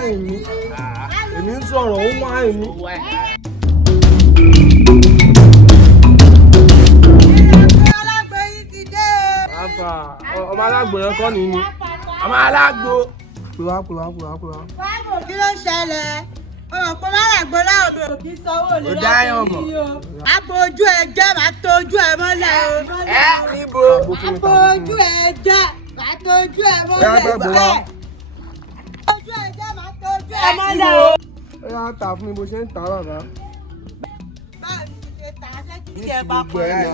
wáìn mi. Èmi ń sọ̀rọ̀ ó wáìn mi. Alágbo yìí ti dé o. Àfà ọmọ alágbo yẹn kọ́ ni ni. Ọmọ alágbo. Pèwá. Báwo kí ló ṣẹlẹ̀? Ọmọ pé máràgbó láòdò kì í sanwó lè lọ́kùnrin yìí o. Àpò ojú ẹ jẹ́ màá tó ojú ẹ mọ́lẹ̀ o. Níbo? Àpò ojú ẹ jẹ́ màá tó ojú ẹ mọ́lẹ̀ bẹ́ẹ̀. Ojú ẹ jẹ́ màá tó ojú ẹ mọ́lẹ̀ o. Ó yá tà fún mi bó ṣe ń tà bàbá. Báwo ni ti ṣe tà á sẹ́kì sí ẹ bá pọ̀ jù?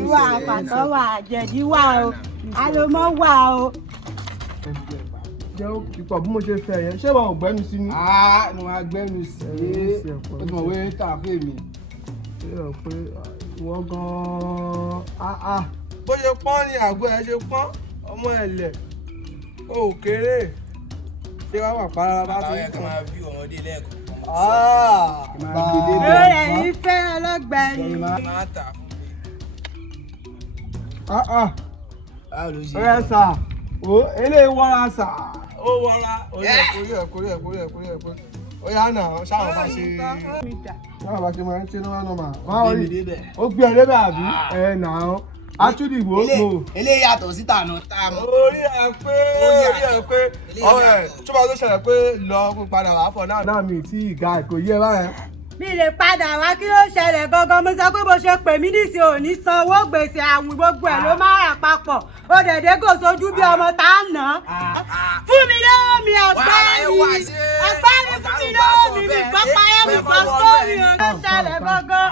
Ìwà àpàtọ́ wà jẹ̀dí wà o. Àlòmọ́ wà o. Jẹ́ ìpọ̀ bí mo ṣe fẹ́ yẹn, ṣé wọn ò gbẹ́nu sí ni? Mo máa gbẹ́nu sí i. Ó ti mọ̀ wé tà fún èmi. Ṣé o pé wọ́n gan-an? Bó ṣe pọ́n ni àgọ́ ẹ ṣe pọ́n ọmọ ẹ̀lẹ̀. O ò kéré. Ṣé wàá wà para bá tó ń Ká máa bí ọmọdé lẹ́ẹ̀kan. Lórí ẹ̀yin fẹ́ ọlọ́gbẹ̀ẹ́ni. Máa tà fún mi. Báwo ló ṣe? Ọ̀rẹ́ sà, o eléyìí wọ́ra sà. Ó wọ́ra. Kórí ẹ̀. Ó yá nà ṣáwọn bá ṣe. Ṣáwọn bá ṣe máa ń ṣe nọ́mà. Ó gbé ẹ débẹ̀ àbí? Ẹ nà án. Actually wo mo. Eléyìí yàtọ̀ sí tànà tá mọ̀. Orí ẹ pé ọ̀rẹ́ tó bá tó ṣẹlẹ̀ pé lọ padà wá fọ̀ náà. Náà mi tí ìga kò yé báyẹn. Mi lè padà wá kí ló ṣẹlẹ̀ gangan mo sọ pé bó ṣe pè mí nísìnyí ò ní san owó gbèsè àwìn gbogbo ẹ̀ ló máa rà papọ̀ ó dẹ̀dẹ̀ kò sojú bí ọmọ tá a nà. Fún mi lọ́wọ́ mi ọ̀gbẹ́ni fún mi lọ́wọ́ mi gbọ́ payẹ́ mi gbọ́ sórí o ló ṣẹlẹ̀ gangan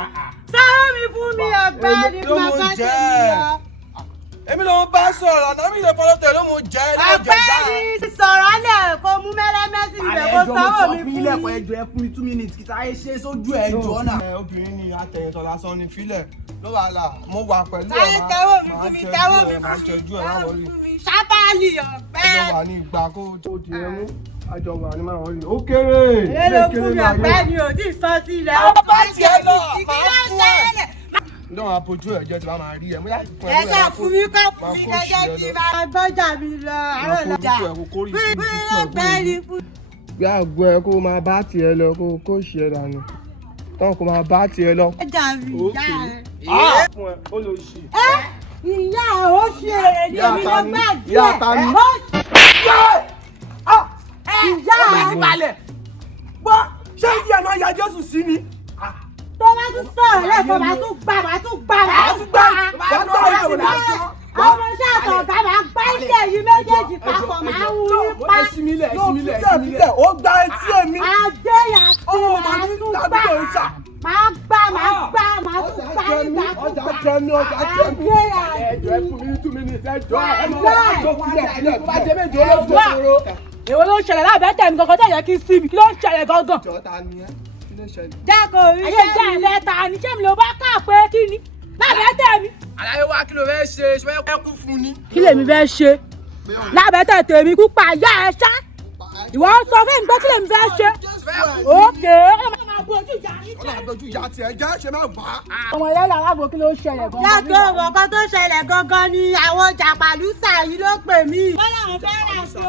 sọ́wọ́ mi fún mi ọ̀gbẹ́ni bàbá tèmi lọ. Èmi ló ń bá sọ̀rọ̀ náà mi lè fọlọ́ tẹ̀ ló mo jẹ́ ẹ́ lọ́jọ́ gbà. Ọ̀gbẹ́ni sọ̀rọ̀ lẹ̀ kó mú mẹ́lẹ́mẹ́sì ibẹ̀ kó sọ́wọ́ mi fún mi. Ẹjọ́ ẹ fún mi 2 minutes kí sáyé ṣe sójú ẹjọ́ náà. Obìnrin ni atẹ̀yìntàn lásán ni fílẹ̀ ló wà là mo wà pẹ̀lú ẹ̀ máa jẹjú ẹ̀ láwọn rí. Sábàlì ọ̀gbẹ́ni. Àjọ wà ní ìgbà kó tó di ẹnu àjọ wà ní máa rí. Ó kéré. Ilé ló fún mi ọ̀gbẹ́ni ò tí ì sọ sí ilẹ̀. Ó bá tiẹ̀ lọ máa fojú ẹ̀ jẹ́ tí wàá máa rí ẹ̀. Ẹ ṣe fún mi kọ́ fún mi lẹ́jẹ́ kí n máa gbọ́jà mi lọ àárọ̀ lọ́jà. Fún mi ọ̀gbẹ́ni fún. Gbé àgọ́ ẹ kó máa bá tiẹ̀ lọ kó ṣe ẹ dànù. Tọ́ kó máa bá tiẹ̀ lọ. Ẹja mi ìyá rẹ̀. Fún ẹ ó lọ ṣì. Ìyá ẹ̀ ó ṣe èrè ní èmi ló gbà díẹ̀. Ìyá ta ni? Ìyá ẹ̀. Balẹ̀. Gbọ́ ṣé ìdí ẹ̀ máa ya Jésù sí ni? Tó bá tún sọ̀rọ̀ lẹ́kọ̀ọ́ máa tún gbà. Àwọn ọmọ iṣẹ́ àtọ̀gá máa gbá ilé yìí méjèèjì papọ̀ máa ń wú nípa. Ẹ̀sìnmílẹ̀ ó gba etí èmi. Àgbéyà tí màá tún gbà. Máa tún gbà nígbà tó gbà. Àgbéyà tí. Ẹjọ́ ẹ fún mi 2 minutes ẹjọ́ ẹ Ẹjọ́ èwo ló ń ṣẹlẹ̀ láàbẹ̀ tẹ̀mí kankan tẹ̀yẹ kí n síbi kí ló ń ṣẹlẹ̀ gangan. Jákò ayé jẹ́ ẹ̀fẹ́ ta ni ṣé mi ló bá kà pé kí ni láàbẹ̀ tẹ̀mí. Àlàyé wa kí ló fẹ́ ṣe ṣe fẹ́ kú fún ni. Kí lèmi fẹ́ ṣe láàbẹ̀ tẹ̀ tèmi kú pa ìyá ẹ ṣá ìwọ sọ fún mi pé kí lèmi fẹ́ ṣe. Òkè ọlọ́àbẹ̀jú ìyá tiẹ̀ jẹ́ ṣe máa bá. ọmọ ilé aláàbò kí ló ṣẹlẹ̀ gangan. Jákò ọ̀kan tó ṣẹlẹ̀ gangan ni àwọn jàpàlúsà yìí ló pè mí. Wọ́n làwọn fẹ́ rà so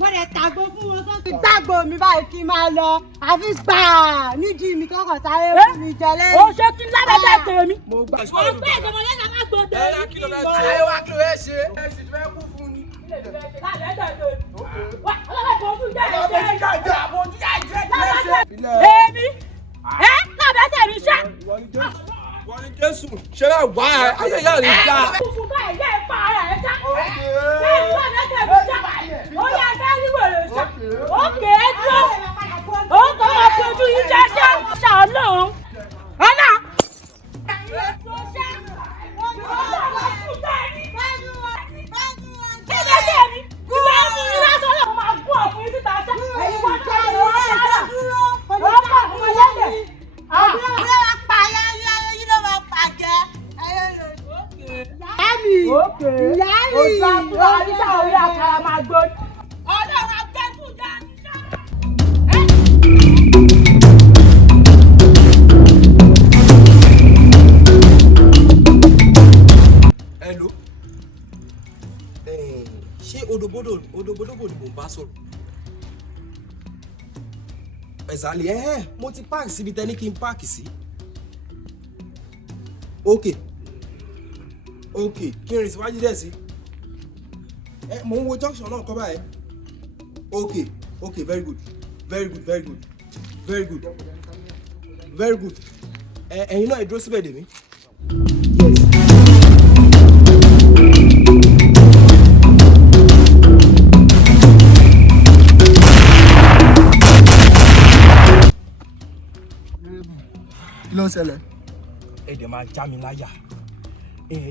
wọ́n lè tàgbó fún wọn tó ti gbàgbó mi báyìí kí n máa lọ àfi gbà nídìí mi kọ́kọ́ sáré fún mi jẹ lẹ́yìn. ó ṣe kí lábẹ́ tẹ̀ tèmi. ọgbẹ́ ìjọba lẹ́nu àgbò tó Àlàyé kí ló fẹ́ ṣe. Àlàyé wa kí ló fẹ́ ṣe. Ẹ sì fẹ́ kú fún ni. Èmi lábẹ́ tẹ̀mí ṣá. Wọ́n ní Jésù ṣe náà wá ẹ ayé ìyá rẹ̀ já. Fúnfún báyìí yẹ́ ipa ara ẹ̀ já. Bẹ́ẹ̀ni lábẹ́ tẹ̀mí ṣá. Ó yẹ fẹ́ níwò rẹ̀ ṣá. Òkè é dúró. Ó kọ́ máa fi ojú yín jẹ́ ṣá. Ṣá ọlọ́run. Ọlá. Hello. Ṣé Odobodobo ni mò ń bá sọ̀rọ̀? exactly mo ti park síbi tẹ́ ní kí n park sí. Okay kí n rìn síwájú dẹ̀ sí. Mo ń wo junction náà kọ́ báyìí. Okay very good ẹ̀yin náà ẹ dúró síbẹ̀ dè mí. Kí ló ń ṣẹlẹ̀? Ẹ̀dẹ̀ máa já mi láyà.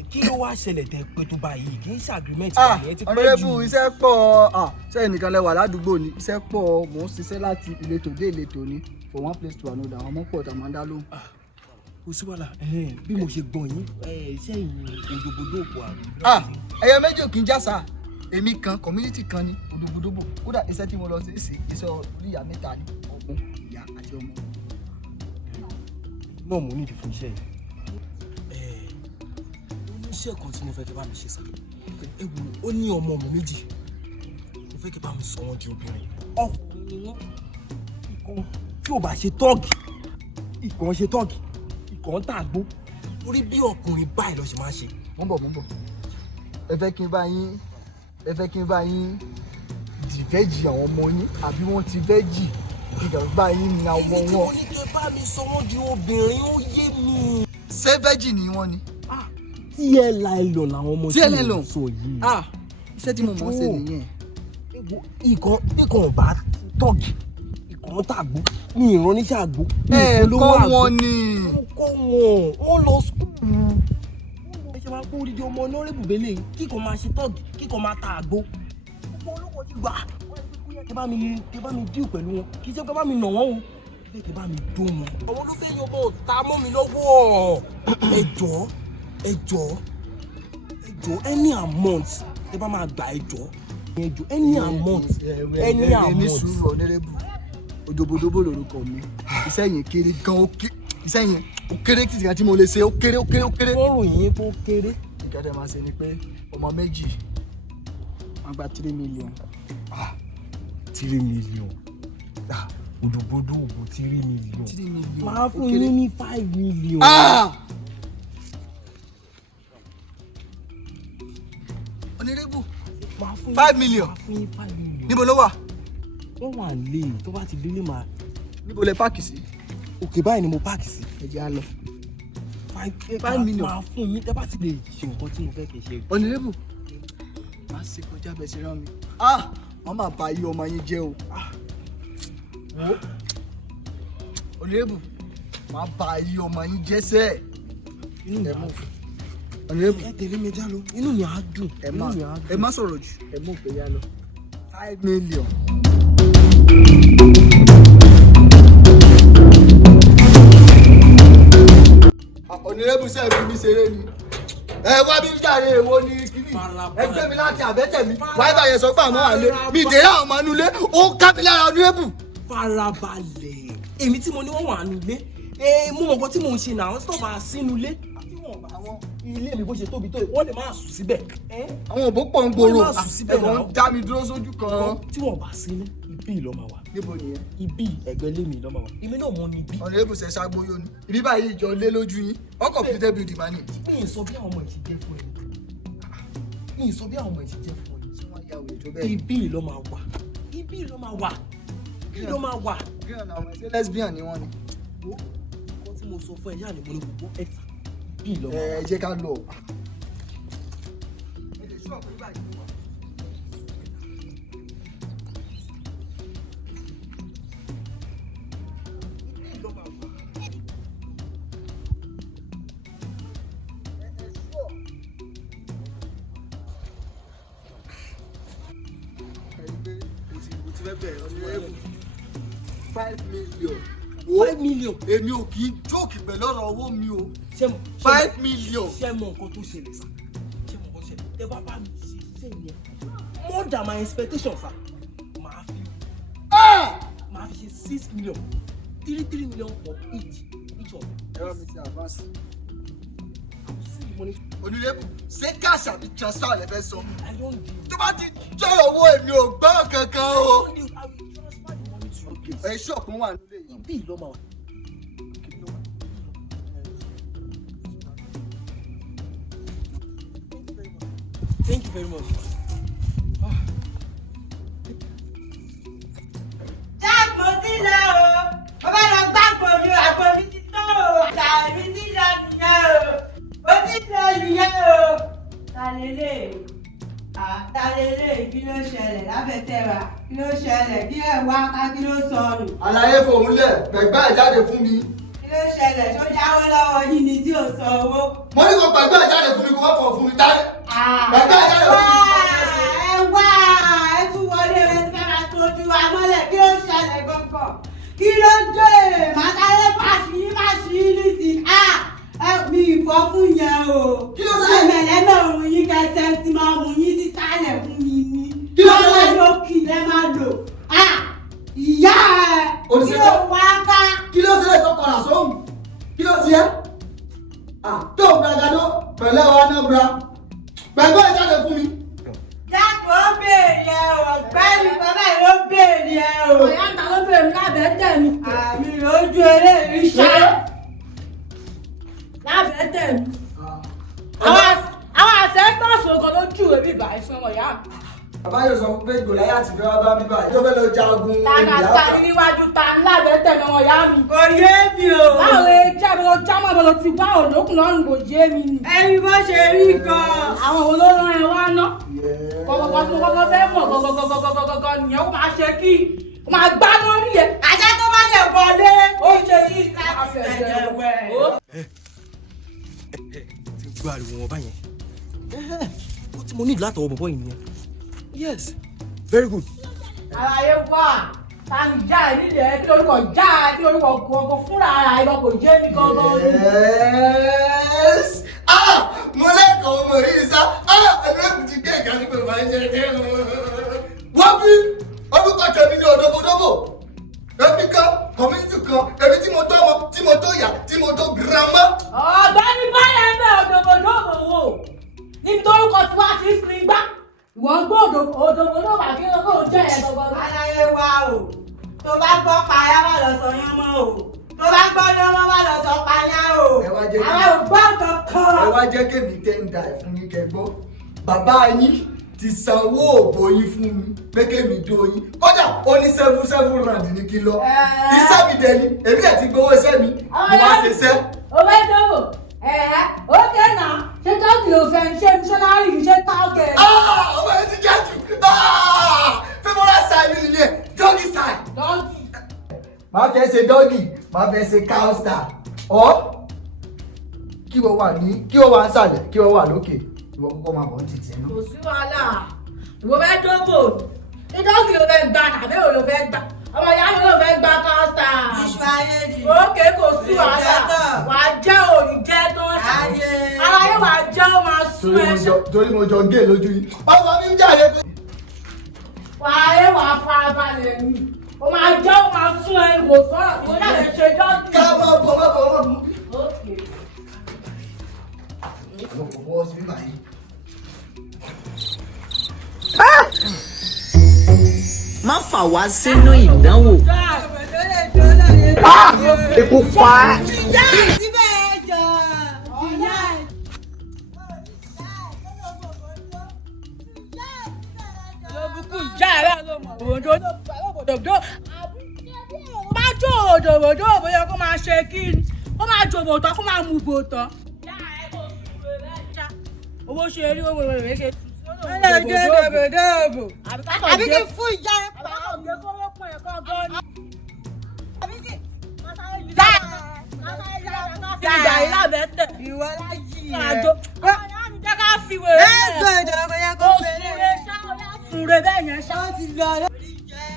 Kí ló wá ṣẹlẹ̀ tẹ́ pé tó báyìí kì í ṣe agreement wa yẹn ti pẹ́ jù. Honorable, iṣẹ́ pọ̀ ṣé ẹnìkan lẹ wà ládùúgbò ni iṣẹ́ pọ̀ mò ń ṣiṣẹ́ láti ìletò dé ìletò ni for one place to another àwọn ọmọ pọ̀ tá a máa ń dá lóhùn. Kò sí wàhálà bí mo ṣe gbọ̀n yín iṣẹ́ ìyìn Odobodobo àrùn. Ẹyẹ méjì ò kí ń jásà èmi kan community kan ni Odobodobo kódà iṣẹ́ tí mo lọ sí iṣẹ́ oríyá mẹ́ta ni ọ̀gbọ́n ìyá àti ọmọ. Náà mo nídìí fún iṣẹ́ yìí. Iṣẹ́ kan tí mo fẹ́ kí bá mi ṣe sá. Ó ní ọmọ mi méjì. Mo fẹ́ kí bá mi sọ wọ́n di obìnrin. Ọkùnrin ni wọ́n. Ìkan tí ò bá ṣe tọ́ọ̀gì. Ìkan ṣe tọ́ọ̀gì. Ìkan tàgbó. Torí bí ọkùnrin báyìí lọ ṣe máa ń ṣe. Mo ń bọ̀. Ẹ fẹ́ kí n bá yín dìvẹ́jì àwọn ọmọ yín àbí wọ́n ti vẹ́jì ìgbà yín ní àwọn wọn. Mo ní kí bá mi sọ wọ́n di obìnrin ó yé mi. Ṣé vẹ́jì ni wọ́n ni? Tí ẹ la ẹ lọ làwọn ọmọ tí mo sọ yìí. Iṣẹ́ tí mo mọ̀ ọ́ ṣe nìyẹn. Ìkan ọba tọ́ọ̀gì ìkan tàgbó ní ìránníṣẹ́ àgbó. Kọ́ wọn ni. Wọ́n lọ skúùlù. Ẹ ṣe máa kó odidi ọmọ Nollywood bẹ́lẹ̀ kíkan máa ṣe tọ́ọ̀gì kíkan máa ta àgbó. Gbogbo olóko ti gbà. Kẹ bá mi díù pẹ̀lú wọn kì í ṣe kẹ bá mi nà wọ́n o. Kẹ bá mi dó wọn. Àwọn ló fẹ́ yọbọ ta mọ́ mi lọ́wọ́. Ẹ jọ̀ọ́ any amount ẹ bá máa gbà ẹ jọ̀ọ́ any amount. Ní sùúrù Honorable, Odobodobo lorúkọ mi iṣẹ́ yẹn kéré gan iṣẹ́ yẹn ó kéré tí mo lè ṣe ó kéré. Wọ́n ròyìn kó kéré. Nǹkan tẹ́ máa ṣe ni pé ọmọ méjì wọ́n gba 3 million. 3 million. Odobodobo 3 million. 3 million. Máa fún yín ní 5 million. Honorable, 5 million. Níbo ló wà? Wọ́n wà lé tó bá ti délé máa. Níbo lẹ páàkì sí? Òkè báyìí ni mo páàkì sí. Ẹ jẹ́ á lọ. 5 million. Máa fún yín tẹ́ bá ti lè ṣe nǹkan tí mo fẹ́ kí n ṣe. Honorable, má ṣe kọjá bẹ́ẹ̀ ṣe rán mi. Wọ́n máa bà yí ọmọ yín jẹ́ o. Honorable, má bà yí ọmọ yín jẹ́ sẹ́ẹ̀. Ẹ mú Honorable, ẹ tẹ̀lé mi já lọ inú mi á dùn. Ẹ má sọ̀rọ̀ jù. Ẹ mú òkè yá lọ. 5 million. Honorable ṣe fi mi ṣeré ni. Ẹ wá bí jàre èwo ni kíní. Ẹgbẹ́ mi láti àbẹ́tẹ̀ mi. Wáyé báyẹn sọ pé àmọ́ àlẹ́. Mi ìdèrè àwọn ọmọ inú ilé. Ó ká mi lára Honorable. Farabalẹ̀. Èmi tí mo ní wọ́n wà nínú ilé. Mo mọ̀ nǹkan tí mò ń ṣe náà. Stop máa sínú ilé. Ilé mi bó ṣe tóbi tó wọ́n lè máa sùn síbẹ̀. Àwọn òbó pọ̀ ń gbòòrò. Ẹ̀wọ̀n dá mi dúró sójú kan. Tí wọ́n bá sínú ibi ló máa wà. Níbo nìyẹn? Ibi ẹgbẹ́ lé mi ló máa wà. Èmi náà mọ ní ibi. Honorable ṣe ṣàgbóyò ni. Ibi báyìí jọ lé lójú yín. Wọ́n completed building man ni. Mi ì sọ bí àwọn ọmọ ìṣe jẹ́ fún ẹ. Mi ì sọ bí àwọn ọmọ ìṣe jẹ́ fún ẹ. Tí wọ́n yà wòye tó bẹ́ẹ̀. Ibi ló máa wà. Ibi ló máa wà. Ibi ló máa wà. Green na ọmọ ṣe lesbian ni wọ́n ni. Nǹkan tí mo sọ fún ẹ yáà ni mo ní gbogbo ẹ̀sà. Ibi ló máa wà. Ẹ jẹ́ ká lọ. $5 million. Èmi ò kì í jókì pẹ̀lú ọ̀rọ̀ owó mi o. $5 million. Ṣé mo nǹkan tó ṣẹlẹ̀ sá? Ṣé mo nǹkan ṣẹlẹ̀? Tẹ bá bá mi ṣe yẹn. More than my expectation sá. Màá fi ṣe 6 million. 3 million for each of them. Ẹ̀rọ mi ti advance. Money. Honorable, ṣé cash àbí transfer lẹ fẹ́ sọ? I don't do. Tó bá ti jọ̀rọ̀ owó èmi ò gbọ́ kankan o. I will transfer the money to you. Ẹ ṣọ́ọ̀pù wà nílé. bí ló máa wà. Thank you very much. Jack, mo ti lọ o. Mo fẹ́ lọ gbàgbọ́ mi o. Àgbo mi ti tán o. Àgbà mi ti lọ nìyẹn o. Mo ti lọ nìyẹn o. Ta lélẹ̀ kí ló ṣẹlẹ̀ láfẹ̀tẹ̀wà? Kí ló ṣẹlẹ̀? Kí ẹ̀ wá ká kí ló sọnù? Àlàyé fòun lẹ̀ gbẹ̀gbẹ́ ìjáde fún mi. Kí ló ṣẹlẹ̀? Ṣó jáwọ́ lọ́wọ́ yín ni tí ò san owó? Mo ní kó gbẹ̀gbẹ́ ìjáde fún mi kó má fọ̀ fún mi dáre. Gbẹ̀gbẹ́ ìjáde fún mi. Ẹ wá ẹ tún wọlé ẹ ti fẹ́ máa tójú wa mọ́lẹ̀. Kí ló ṣẹlẹ̀ gangan? Kí ló dé? Màtálẹ́ máṣí nísìnyí. Mi ìfọ́ fún yẹn o. Kí ló ṣe? Ẹ̀mẹ̀lẹ́mẹ̀ òun yín kẹsẹ̀ tí máa mú yín sísàlẹ̀ fún mi ní. Kí ló ṣe? Lọ́wọ́ ló kì í lẹ́ máa lò. Ìyá ẹ̀ kí ló wá ká? Kí ló ṣe lè tó kọ̀rà sóhùn? Kí ló ṣe? Tó o gbàgàdó pẹ̀lẹ́ wa náà bra. Gbẹ̀gbẹ́ ìjáde fún mi. Jákòó béèrè ẹ̀ o. Ọ̀gbẹ́ni bàbá yìí ló béèrè ẹ̀ o. Ọ̀yá ń ta ló bèrè mi lábẹ́ tẹ̀ mi. Àmì ojú eléyìí ṣá. Lábẹ́ tẹ̀ mi. Àwọn àṣẹ́tọ̀ọ̀sì ogun ló jù èmi ìbà ìfún ọmọ ìyá mi. Àbáyọ̀ sọ pé Gòláyà ti fẹ́ wá bá mi báyìí. Tó fẹ́ lọ jagun Tàgà sáré níwájú ta ní lábẹ́ tẹ̀ mi ọmọ ìyá mi. Kò yé mi o. Báwo lè jẹ́ bí wọ́n já mọ́ bọ́lọ́ ti wá òlókùn lọ́rùn kò yé mi ni. Ẹni bó ṣe rí gan-an. Àwọn olóró ẹ wá ná. Kọ̀kọ̀kọ̀ tí mo kọ́kọ́ fẹ́ mọ̀ gọ́gọ́gọ́gọ́gọ́gọ́ nìyẹn kó máa ṣe kí kó máa gbá lórí ẹ̀. Àṣẹ tó bá lè wọlé. Ó ṣe ní láti ẹ̀jẹ̀ wẹ̀. Ti gbọ́ àríwọ̀ wọn báyẹn. Ó tí mo ní látọwọ́ bọ̀bọ̀ yìí nìyẹn. Yes, very good. Àlàyé wà. Tani já ẹ nílẹ̀ kí lórúkọ já ẹ kí lórúkọ gbọ̀ngàn fúnra ara ẹ lọ kò yé mi gangan ni. Yes! Mo lẹ́kọ̀ọ́ ọmọ yìí sá. Ẹgbẹ́ ti gé ìka nípa ìbá ń jẹ ẹ́. Wọ́n bí orúkọ tèmi ní Odobodobo. Ẹbí kan, kọ̀mítì kan, èmi tí mo tó ọmọ, tí mo tó yà, tí mo tó girama. Ọ̀gbẹ́ni báyà ń bẹ Odobodobo wò. Níbi tó orúkọ tí wàá fi ń gbá. Ìwọ̀n ń gbọ́ Odobodobo àti ọkọ̀ jẹ́ ẹ̀ gangan. Aláyé wa o. Tó bá gbọ́ payá wà lọ sọ yán mọ́ o. Tó bá gbọ́ yánmọ́ wà lọ sọ payá o. Àwọn ò gbọ́ kankan. Ẹ wá jẹ́ kémi tẹ́ńdà fún yín kẹgbọ́. Bàbá yín ti sanwó òbò yín fún mi pé kémi dó yín. Kódà ó ní 7 rand ní kìlọ̀. Iṣẹ́ mi dẹ̀ ni, èmi ẹ̀ ti gbowó iṣẹ́ mi. Mo wá ṣe iṣẹ́. Owó ìdánwò. Ókè náà, ṣé tọ́kì ló fẹ́ ṣe mísọ́nárì ní ṣé táwọ̀kẹ́? Ọmọ yẹn ti jẹ́ jù. Favourite style mi nìyẹn, doggy style. Dọ́kì. Màá fẹ́ ṣe doggy, màá fẹ́ ṣe cow style. Ọ́ kí wọ́n wà nísàlẹ̀, kí wọ́n wà lókè. Ìwọ kọ́kọ́ máa bọ̀ ní títì náà. Kò sí wàhálà. Ìwọ fẹ́ dóbò. Ṣé tọ́kì ló fẹ́ gbà nàbẹ́ ò ló fẹ́ gbà? Ọmọ ìyá mi ló fẹ́ gbà káńtà. Iṣu ayé ni. Ókè kò sí wàhálà. Wà á jẹ́ òní jẹ́ tó ń ṣe. Aláyé wà á jẹ́ ó máa sún ẹ ṣe. Torí mo jọ gé lójú yìí. Ọmọ mi ń jáde. Wà á yé wà á farabalẹ̀ ni. Ó máa jẹ́ ó máa sún ẹ wò sọ́rọ̀ tí ó dàbẹ̀ ṣe dọ́kì. Ká máa bọ̀. Ókè. Àwọn kò bọ́ sí bíbá yìí. Má fà wá sínú ìdánwò. Eku pa. Ìyá síbẹ̀ ẹ jọ. Ìyá ẹ̀. Olóbùkún ìjà rẹ̀ ló mọ̀ òdòdó. Má jó òdòdó bóyá kó máa ṣe kí ni. Kó máa jòbò tán kó máa mú bò tán. Owó ṣe rí owó rẹ̀ ṣe. Odobodobo. Àbí kí fún ìyá ẹ pa. Ìjà yìí lábẹ́ tẹ̀. Ìwọ láyé Àjò. Jẹ́ ká fi wèrè. ẹ gbọ́dọ̀ kó yẹ kó fẹ́rẹ̀. Sùnre bẹ́ẹ̀ yẹn ṣá. Ó ti lọ lórí jẹ́.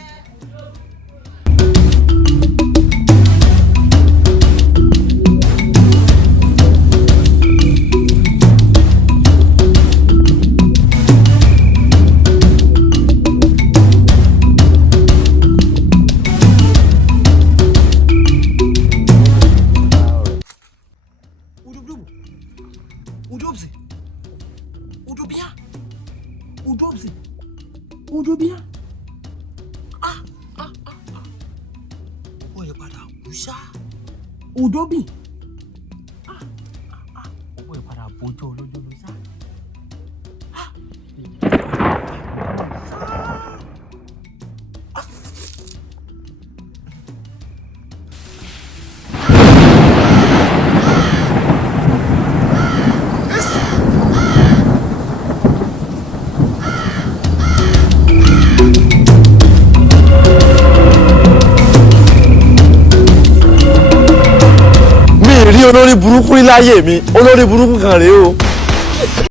Odobia. Ó yẹ padà. ṣá Odobi owó ìpadà bójú olójú ló ṣá. olórí burúkú láyé mi olórí burúkú kan rèé o.